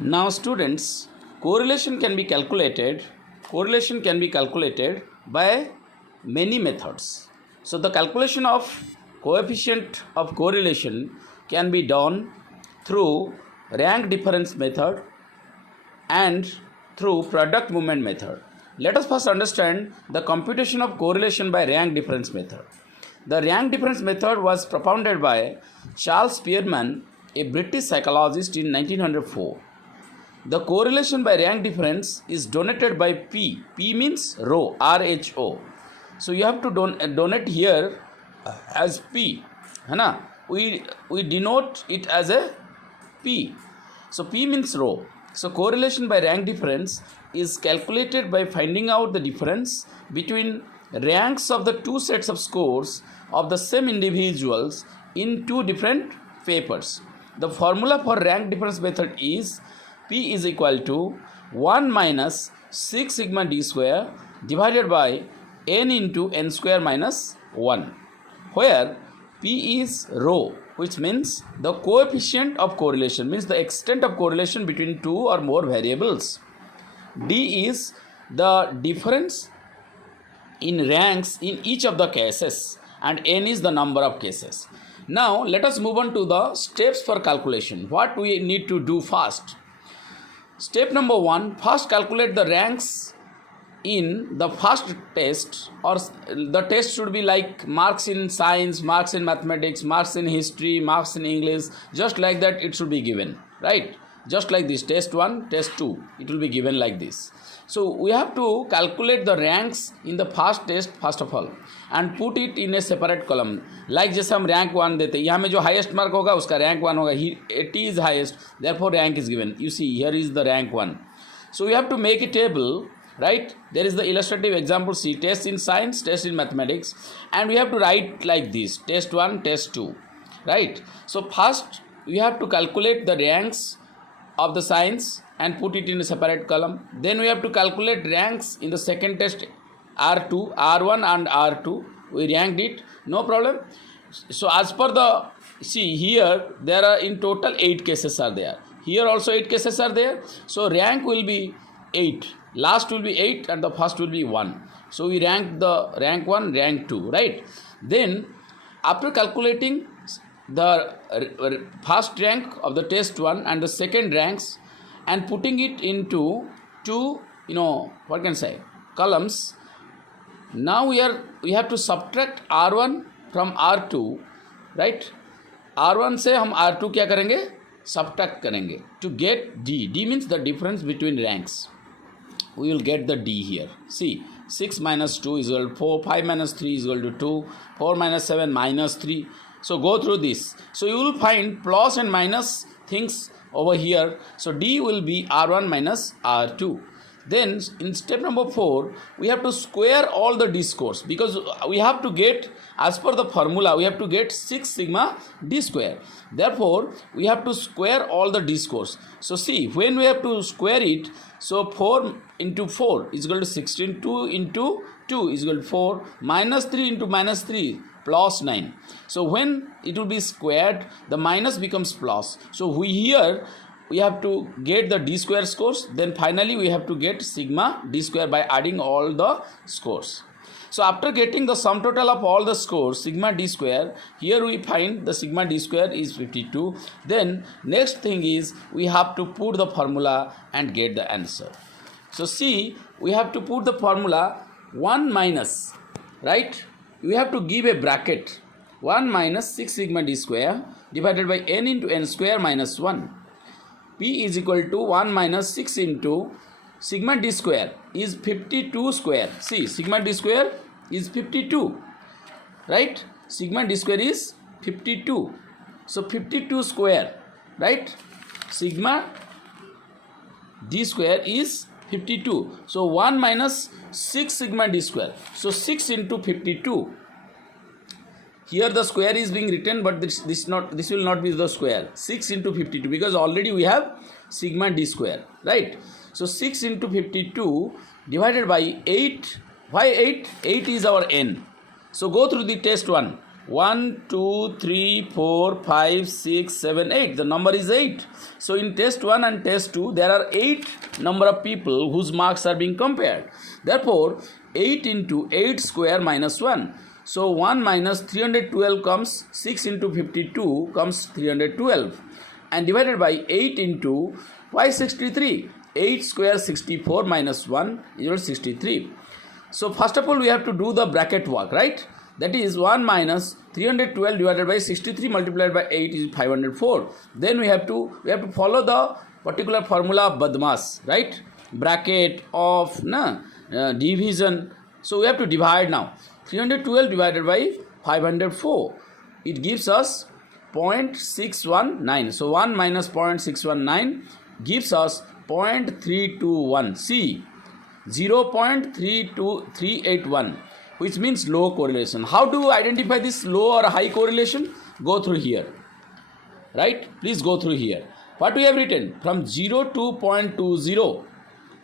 Now students, correlation can be calculated. Correlation can be calculated by many methods. So the calculation of coefficient of correlation can be done through rank difference method and through product movement method. Let us first understand the computation of correlation by rank difference method. The rank difference method was propounded by Charles Spearman, a British psychologist in 1904. The correlation by rank difference is denoted by P. P means rho, R-H-O. So you have to donate here as P. We denote it as a P. So P means rho. So correlation by rank difference is calculated by finding out the difference between ranks of the two sets of scores of the same individuals in two different papers. The formula for rank difference method is P is equal to 1 minus 6 sigma d square divided by n into n square minus 1, where P is rho, which means the coefficient of correlation, means the extent of correlation between two or more variables. D is the difference in ranks in each of the cases, and n is the number of cases. Now let us move on to the steps for calculation. What we need to do first? Step number 1, first calculate the ranks in the first test, or the test should be like marks in science, marks in mathematics, marks in history, marks in English, just like that it should be given, right? Just like this, test 1, test 2, it will be given like this. So we have to calculate the ranks in the first test first of all and put it in a separate column. Like जैसे हम rank 1 देते हैं, यहाँ में जो highest mark होगा उसका rank 1 होगा, it is highest, therefore rank is given. You see here is the rank 1. So we have to make a table, right? There is the illustrative example C, test in science, test in mathematics, and we have to write like this, test 1, test 2, right? So first we have to calculate the ranks of the science and put it in a separate column. Then we have to calculate ranks in the second test R2, R1 and R2. We ranked it, no problem. So as per the, see here there are in total 8 cases are there. Here also 8 cases are there. So rank will be 8. Last will be 8 and the first will be 1. So we rank the rank 1, rank 2, right? Then after calculating the first rank of the test 1 and the second ranks and putting it into two, what can I say, columns. Now we have to subtract R1 from R2, right? R1 से हम R2 क्या करेंगे? Subtract करेंगे to get D. D means the difference between ranks. We will get the D here. See, 6 minus 2 is equal to 4, 5 minus 3 is equal to 2, 4 minus 7 minus 3. So go through this. So you will find plus and minus things over here. So D will be R1 minus R2. Then in step number 4, we have to square all the D scores, because we have to get, as per the formula, we have to get 6 sigma D square. Therefore, we have to square all the D scores. So see, when we have to square it, so 4 into 4 is equal to 16, 2 into 2 is equal to 4, minus 3 into minus 3 plus 9. So when it will be squared, the minus becomes plus. So we have to get the D square scores. Then finally we have to get sigma D square by adding all the scores. So after getting the sum total of all the scores, sigma D square, here we find the sigma D square is 52. Then next thing is we have to put the formula and get the answer. So see, we have to put the formula 1 minus, right? We have to give a bracket 1 minus 6 sigma D square divided by n into n square minus 1. P is equal to 1 minus 6 into sigma D square is 52 square. See, sigma D square is 52, right? Sigma D square is 52. So 52 square, right? Sigma D square is 52. So 1 minus 6 sigma D square. So 6 into 52. Here the square is being written, but this will not be the square. 6 into 52, because already we have sigma D square, right? So 6 into 52 divided by 8. Why 8? 8 is our n. So go through the test 1. 1, 2, 3, 4, 5, 6, 7, 8. The number is 8. So in test 1 and test 2, there are 8 number of people whose marks are being compared. Therefore, 8 into 8 square minus 1. So 1 minus 312 comes 6 into 52 comes 312. And divided by 8 into 563. 8 square 64 minus 1 equals 63. So first of all, we have to do the bracket work, right? That is 1 minus 312 divided by 63 multiplied by 8 is 504. Then we have to follow the particular formula of Badmas, right? Bracket of division. So we have to divide now. 312 divided by 504. It gives us 0.619. So 1 minus 0.619 gives us 0.321. See, 0.32381, which means low correlation. How to identify this low or high correlation? Go through here, right? Please go through here. What we have written? From 0 to 0.20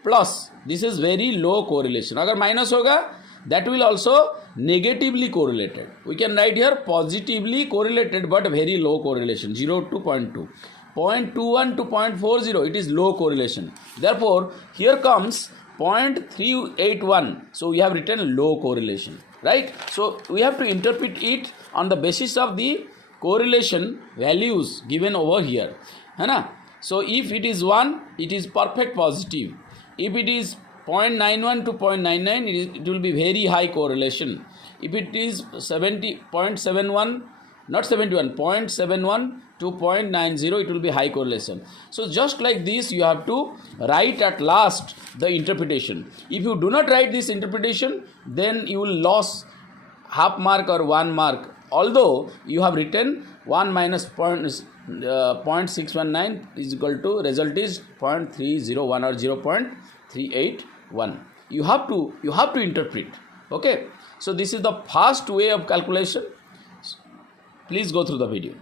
plus, this is very low correlation. Agar minus hoga, that will also negatively correlated. We can write here positively correlated but very low correlation, 0 to 0.2. 0.21 to 0.40, it is low correlation. Therefore, here comes 0.381. So we have written low correlation, right? So we have to interpret it on the basis of the correlation values given over here. So if it is 1, it is perfect positive. If it is 0.91 to 0.99, it will be very high correlation. If it is 0.71 to 0.90, it will be high correlation. So just like this, you have to write at last the interpretation. If you do not write this interpretation, then you will lose half mark or 1 mark. Although you have written 1 minus 0.619 is equal to, result is 0.301 or 0.381. You have to interpret. Okay. So this is the fast way of calculation. Please go through the video.